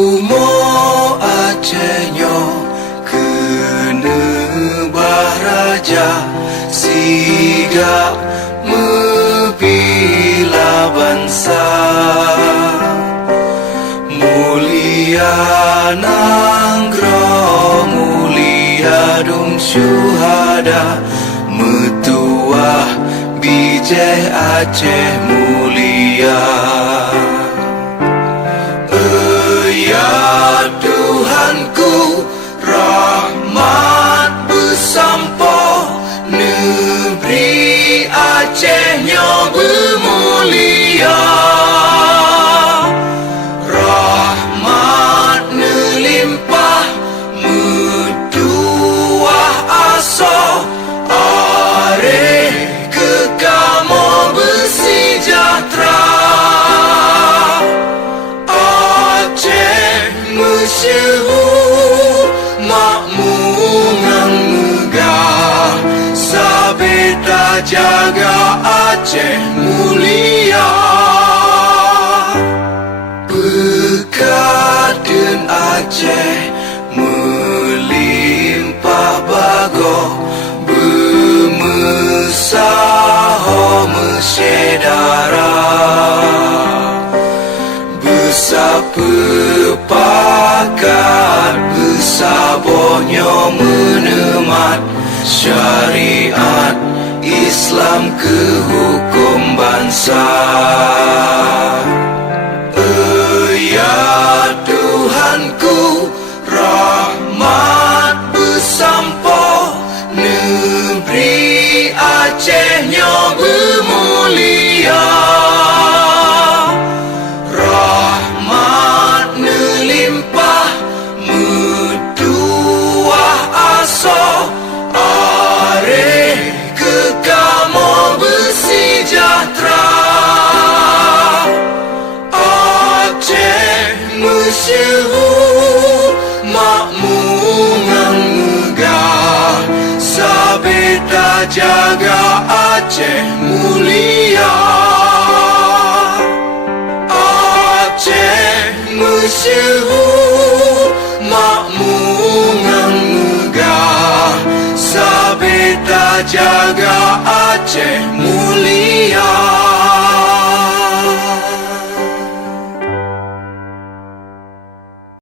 Umo Acehnya kena baraja siga mebila bangsa mulia nanggro mulia dum syuhada metuah bijih Aceh mulia. Ya Tuhanku, rahmat bersampo negeri Acehnya bermulia. Rahmat melimpah metuah aso areh kekamo bersejahtera. Masyhur makmur ngan megah sabeta jaga Aceh mulia. Berkatun Aceh melimpah bago bermesaho mesyedara bersapa-pakat bersabarnya menemat syariat Islam ke hukum bangsa. Ya Tuhanku, rahmat bersampo negeri Acehnya bermulia. Rahmat melimpah metuah aso areh kekamo bersejahtera. Aceh masyhur makmur ngan megah sabeta jaga Aceh mulia. Aceh masyhur makmur ngan megah sabeta jaga Aceh mulia.